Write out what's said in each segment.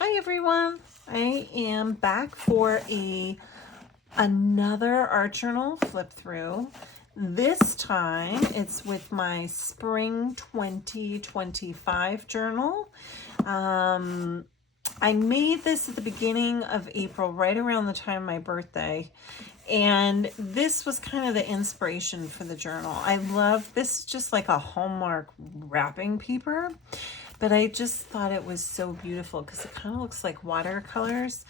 Hi everyone. I am back for another art journal flip through. This time it's with my spring 2025 journal. I made this at the beginning of April, right around the time of my birthday. And this was kind of the inspiration for the journal. I love this, just like a Hallmark wrapping paper, but I just thought it was so beautiful because it kind of looks like watercolors.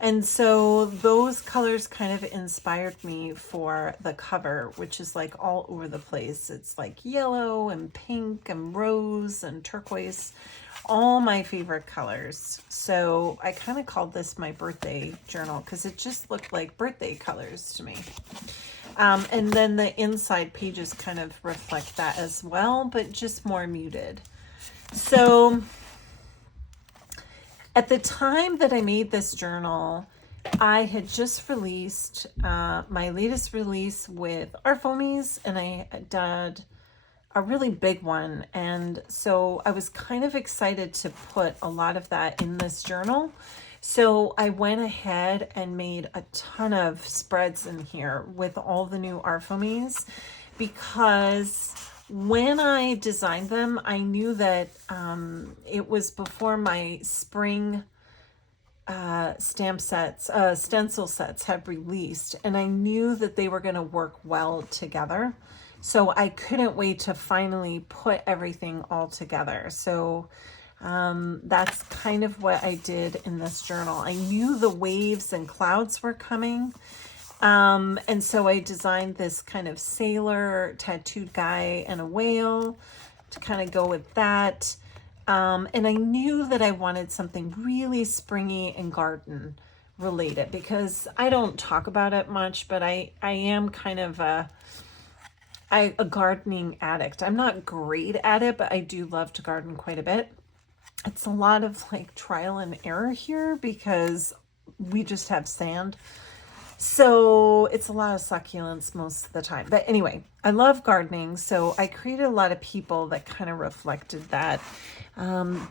And so those colors kind of inspired me for the cover, which is like all over the place. It's like yellow and pink and rose and turquoise, all my favorite colors. So I kind of called this my birthday journal because it just looked like birthday colors to me. And then the inside pages kind of reflect that as well, but just more muted. So at the time that I made this journal, I had just released my latest release with Art Foamies, and I did a really big one. And so I was kind of excited to put a lot of that in this journal. So I went ahead and made a ton of spreads in here with all the new Art Foamies, because when I designed them, I knew that it was before my spring stencil sets had released, and I knew that they were going to work well together. So I couldn't wait to finally put everything all together. So that's kind of what I did in this journal. I knew the waves and clouds were coming. And so I designed this kind of sailor tattooed guy and a whale to kind of go with that. And I knew that I wanted something really springy and garden related, because I don't talk about it much, but I am kind of a gardening addict. I'm not great at it, but I do love to garden quite a bit. It's a lot of like trial and error here because we just have sand. So it's a lot of succulents most of the time. But anyway, I love gardening. So I created a lot of people that kind of reflected that.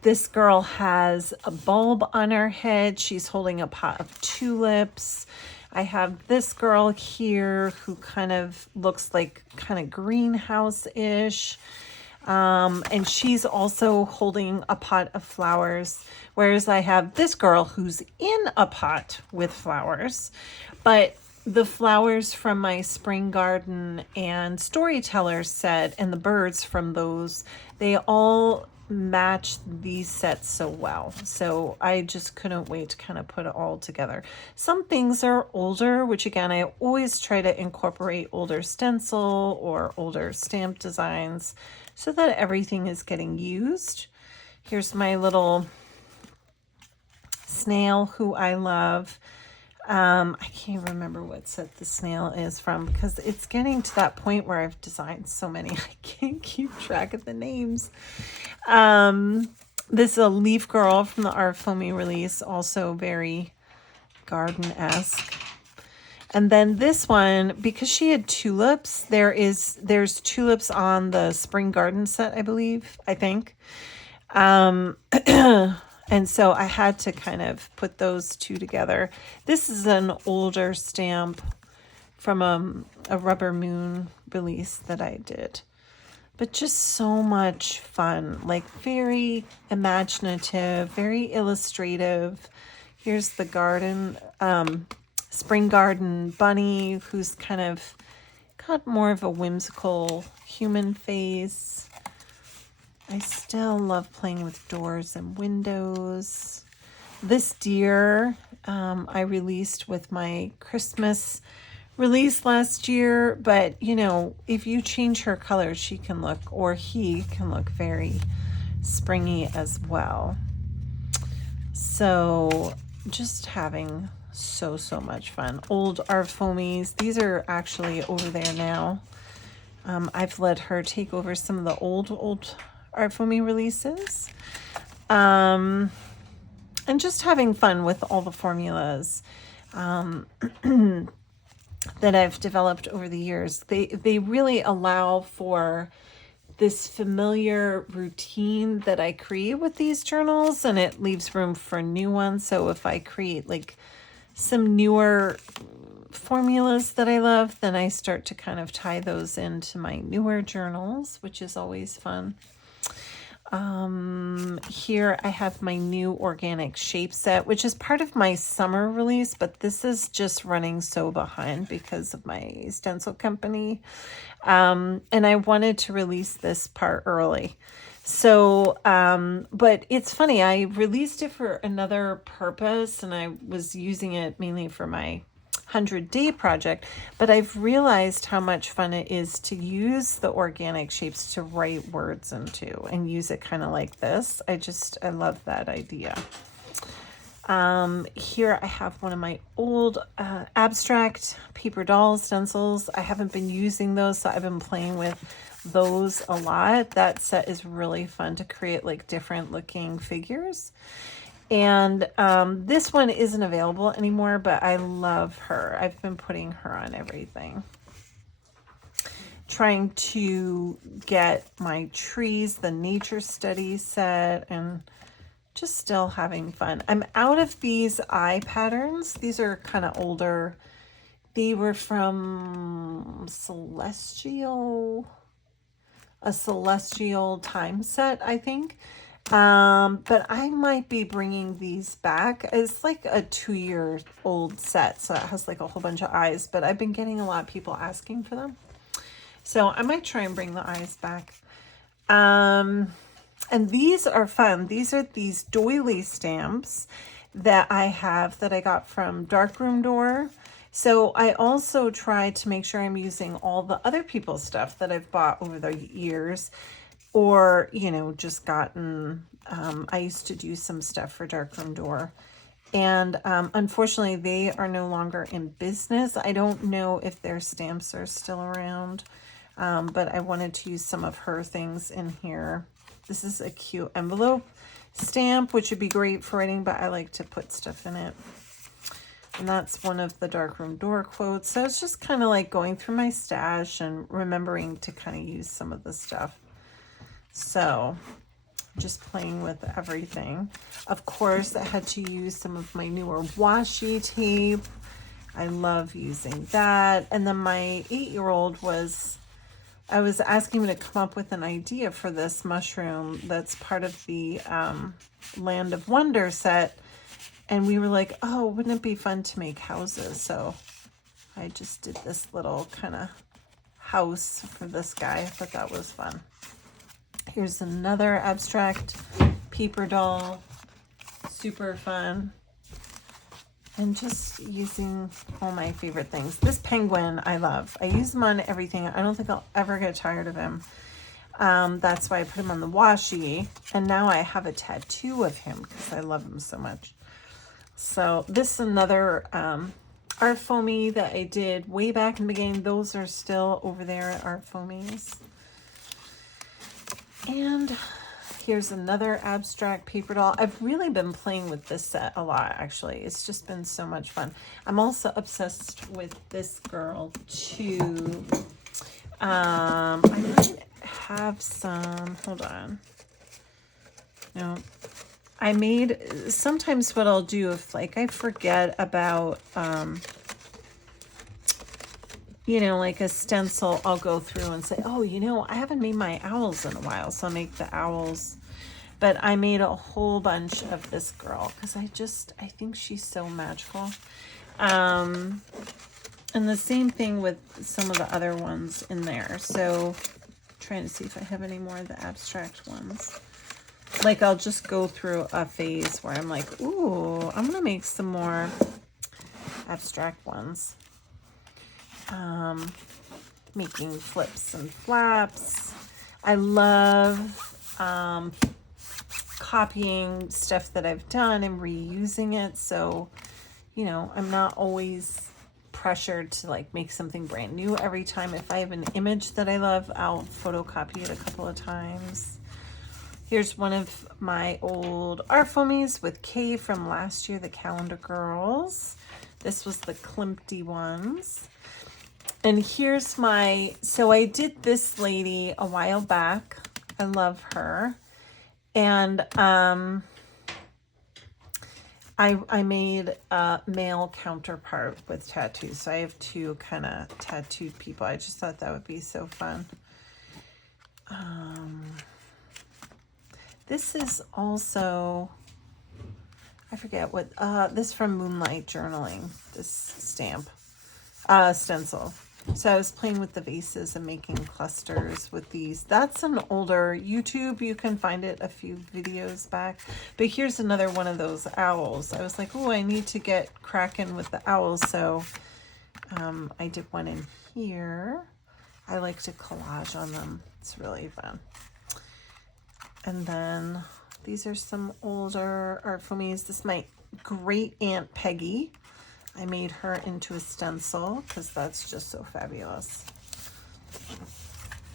This girl has a bulb on her head. She's holding a pot of tulips. I have this girl here who kind of looks like kind of greenhouse-ish. And she's also holding a pot of flowers, whereas I have this girl who's in a pot with flowers. But the flowers from my spring garden and storyteller set and the birds from those, they all match these sets so well. So I just couldn't wait to kind of put it all together. Some things are older, which again, I always try to incorporate older stencil or older stamp designs so that everything is getting used. Here's my little snail who I love. I can't remember what set the snail is from because it's getting to that point where I've designed so many I can't keep track of the names. This is a leaf girl from the Art Foamy release, also very garden-esque. And then this one, because she had tulips, there's tulips on the spring garden set, I think. And so I had to kind of put those two together. This is an older stamp from a Rubber Moon release that I did. But just so much fun, like very imaginative, very illustrative. Here's the garden, spring garden bunny, who's kind of got more of a whimsical human face. I still love playing with doors and windows. This deer I released with my Christmas release last year, but you know, if you change her color, she can look, or he can look, very springy as well. So just having so much fun. Old Art Foamies. These are actually over there now. I've let her take over some of the old Art Foamy releases. And just having fun with all the formulas that I've developed over the years. They really allow for this familiar routine that I create with these journals, and it leaves room for new ones. So if I create like some newer formulas that I love, then I start to kind of tie those into my newer journals, which is always fun. Here I have my new organic shape set, which is part of my summer release, but this is just running so behind because of my stencil company. And I wanted to release this part early. So, but it's funny, I released it for another purpose, and I was using it mainly for my 100-day project, but I've realized how much fun it is to use the organic shapes to write words into and use it kind of like this. I love that idea. Here I have one of my old abstract paper doll stencils. I haven't been using those, so I've been playing with those a lot. That set is really fun to create like different looking figures. And this one isn't available anymore, but I love her. I've been putting her on everything. Trying to get my trees, the nature study set, and just still having fun. I'm out of these eye patterns. These are kind of older. They were from a Celestial time set, I think. But I might be bringing these back. It's like a 2-year-old set, so it has like a whole bunch of eyes, but I've been getting a lot of people asking for them. So I might try and bring the eyes back. And these are fun. These are these doily stamps that I have that I got from Darkroom Door. So I also try to make sure I'm using all the other people's stuff that I've bought over the years, or, you know, just gotten, I used to do some stuff for Darkroom Door. And unfortunately, they are no longer in business. I don't know if their stamps are still around, but I wanted to use some of her things in here. This is a cute envelope stamp, which would be great for writing, but I like to put stuff in it. And that's one of the Darkroom Door quotes. So it's just kind of like going through my stash and remembering to kind of use some of the stuff. So just playing with everything. Of course, I had to use some of my newer washi tape. I love using that. And then my 8-year-old I was asking him to come up with an idea for this mushroom that's part of the Land of Wonder set. And we were like, oh, wouldn't it be fun to make houses? So I just did this little kind of house for this guy. I thought that was fun. Here's another abstract paper doll. Super fun. And just using all my favorite things. This penguin I love. I use him on everything. I don't think I'll ever get tired of him. That's why I put him on the washi. And now I have a tattoo of him because I love him so much. So this is another art foamy that I did way back in the beginning. Those are still over there at Art Foamies. And here's another abstract paper doll. I've really been playing with this set a lot, actually. It's just been so much fun. I'm also obsessed with this girl too. I might have some, hold on. No, I made, sometimes what I'll do if like I forget about, you know, like a stencil, I'll go through and say, oh, you know, I haven't made my owls in a while, so I'll make the owls. But I made a whole bunch of this girl because I think she's so magical. And the same thing with some of the other ones in there. So trying to see if I have any more of the abstract ones. Like I'll just go through a phase where I'm like, ooh, I'm gonna make some more abstract ones. Making flips and flaps. I love copying stuff that I've done and reusing it. So, you know, I'm not always pressured to like make something brand new every time. If I have an image that I love, I'll photocopy it a couple of times. Here's one of my old art foamies with Kay from last year, the Calendar Girls. This was the Klimpty ones. And here's my, so I did this lady a while back. I love her. And I made a male counterpart with tattoos. So I have two kind of tattooed people. I just thought that would be so fun. This is also, I forget what, this from Moonlight Journaling, this stamp, stencil. So I was playing with the vases and making clusters with these. That's an older YouTube. You can find it a few videos back. But here's another one of those owls. I was like, oh, I need to get cracking with the owls. So I did one in here. I like to collage on them. It's really fun. And then these are some older art for me. This is my great aunt Peggy. I made her into a stencil because that's just so fabulous.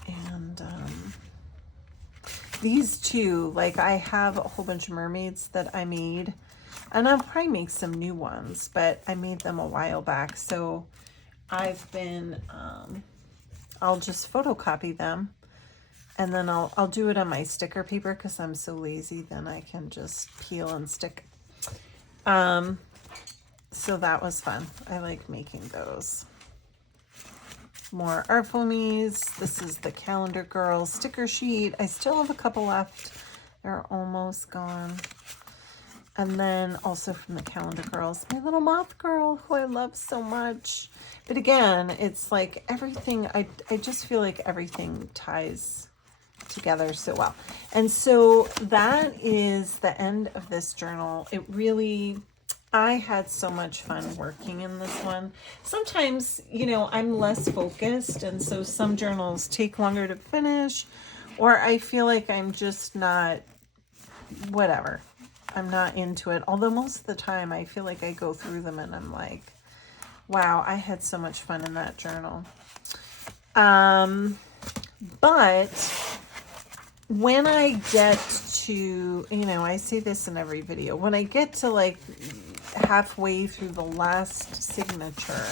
And these two, like I have a whole bunch of mermaids that I made, and I'll probably make some new ones, but I made them a while back. So I've been, I'll just photocopy them, and then I'll do it on my sticker paper because I'm so lazy. Then I can just peel and stick. So that was fun. I like making those. More art foamies. This is the Calendar Girl sticker sheet. I still have a couple left. They're almost gone. And then also from the Calendar Girls, my little moth girl who I love so much. But again, it's like everything, I just feel like everything ties together so well. And so that is the end of this journal. It really, I had so much fun working in this one. Sometimes, you know, I'm less focused, and so some journals take longer to finish, or I feel like I'm just not, whatever, I'm not into it. Although most of the time I feel like I go through them and I'm like, wow, I had so much fun in that journal. But when I get to, you know, I say this in every video, when I get to like halfway through the last signature,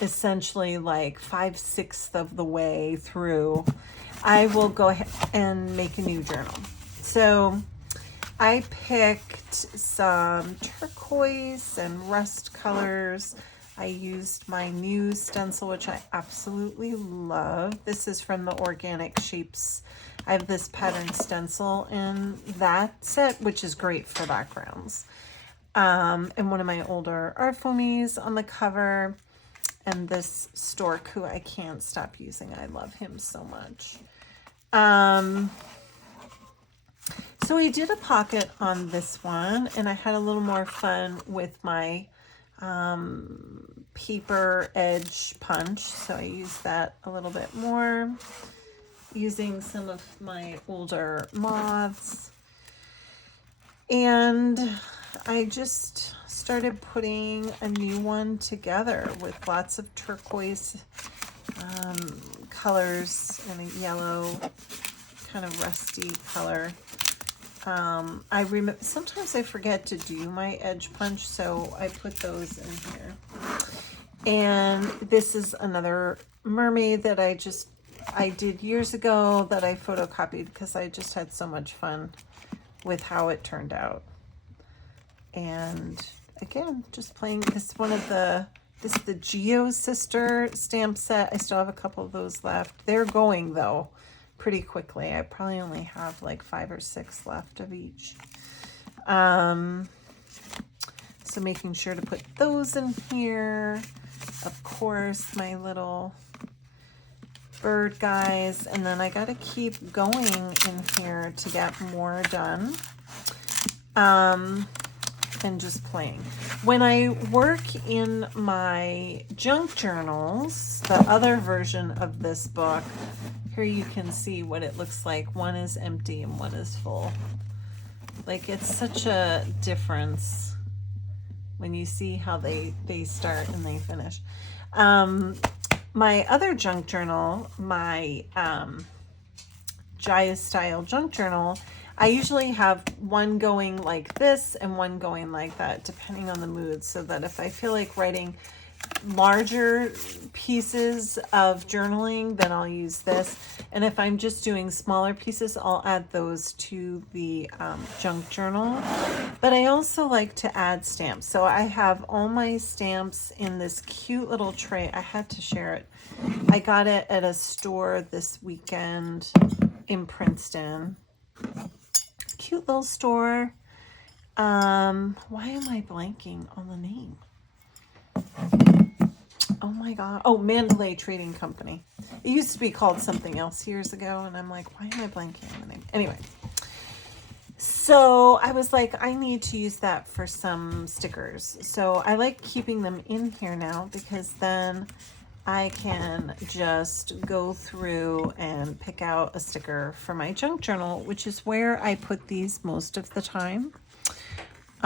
essentially like 5/6 of the way through, I will go ahead and make a new journal. So I picked some turquoise and rust colors. I used my new stencil, which I absolutely love. This is from the Organic Shapes. I have this pattern stencil in that set, which is great for backgrounds. And one of my older art foamies on the cover. And this stork who I can't stop using. I love him so much. So I did a pocket on this one, and I had a little more fun with my paper edge punch. So I used that a little bit more, using some of my older moths. And I just started putting a new one together with lots of turquoise colors and a yellow kind of rusty color. I remember sometimes I forget to do my edge punch, so I put those in here. And this is another mermaid that I did years ago that I photocopied because I just had so much fun with how it turned out. And again, just playing this this is the Geo Sister stamp set. I still have a couple of those left. They're going though pretty quickly. I probably only have like 5 or 6 left of each. So making sure to put those in here. Of course, my little bird guys. And then I got to keep going in here to get more done. And just playing. When I work in my junk journals, the other version of this book, here you can see what it looks like. One is empty and one is full. Like, it's such a difference when you see how they start and they finish. My other junk journal, my Jaya style junk journal, I usually have one going like this and one going like that, depending on the mood, so that if I feel like writing larger pieces of journaling, then I'll use this. And if I'm just doing smaller pieces, I'll add those to the junk journal. But I also like to add stamps. So I have all my stamps in this cute little tray. I had to share it. I got it at a store this weekend in Princeton. Cute little store. Why am I blanking on the name? Oh my God. Oh, Mandalay Trading Company. It used to be called something else years ago, and I'm like, why am I blanking on the name? Anyway, so I was like, I need to use that for some stickers. So I like keeping them in here now because then I can just go through and pick out a sticker for my junk journal, which is where I put these most of the time.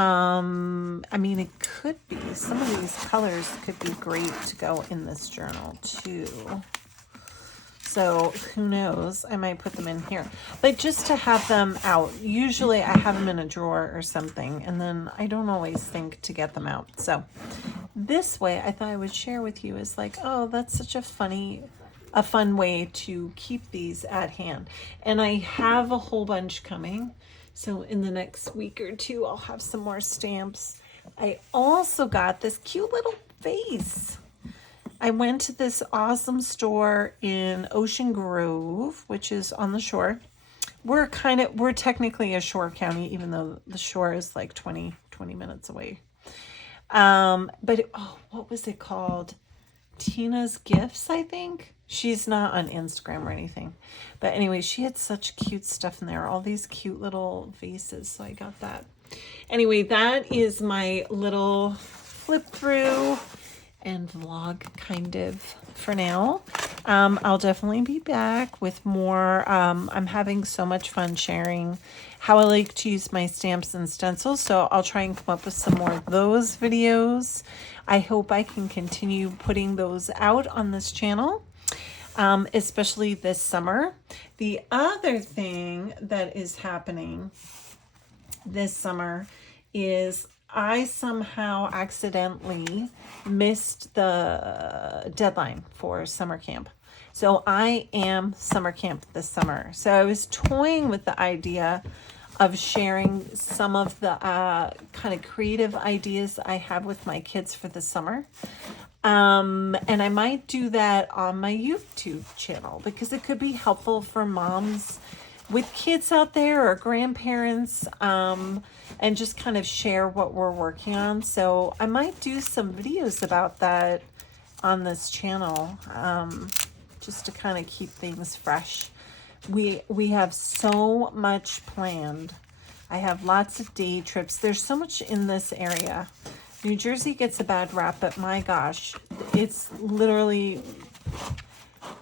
I mean, it could be, some of these colors could be great to go in this journal too. So who knows, I might put them in here, but just to have them out. Usually I have them in a drawer or something, and then I don't always think to get them out. So this way I thought I would share with you is like, oh, that's such a fun way to keep these at hand. And I have a whole bunch coming. So in the next week or two, I'll have some more stamps. I also got this cute little vase. I went to this awesome store in Ocean Grove, which is on the shore. We're technically a shore county, even though the shore is like 20 minutes away. What was it called? Tina's Gifts, I think. She's not on Instagram or anything. But anyway, she had such cute stuff in there. All these cute little vases. So I got that. Anyway, that is my little flip through and vlog kind of for now. I'll definitely be back with more. I'm having so much fun sharing how I like to use my stamps and stencils. So I'll try and come up with some more of those videos. I hope I can continue putting those out on this channel, especially this summer. The other thing that is happening this summer is I somehow accidentally missed the deadline for summer camp. So I am summer camp this summer. So I was toying with the idea of sharing some of the kind of creative ideas I have with my kids for the summer. And I might do that on my YouTube channel because it could be helpful for moms with kids out there or grandparents, and just kind of share what we're working on. So I might do some videos about that on this channel, just to kind of keep things fresh. We have so much planned. I have lots of day trips. There's so much in this area. New Jersey gets a bad rap, but my gosh, it's literally,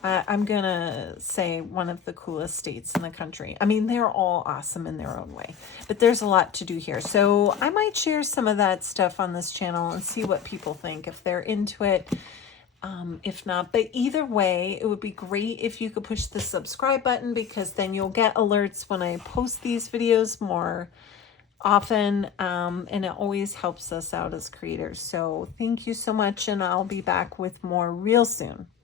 I'm gonna say, one of the coolest states in the country. I mean, they're all awesome in their own way, but there's a lot to do here. So I might share some of that stuff on this channel and see what people think, if they're into it. If not, but either way, it would be great if you could push the subscribe button, because then you'll get alerts when I post these videos more often, and it always helps us out as creators. So thank you so much, and I'll be back with more real soon.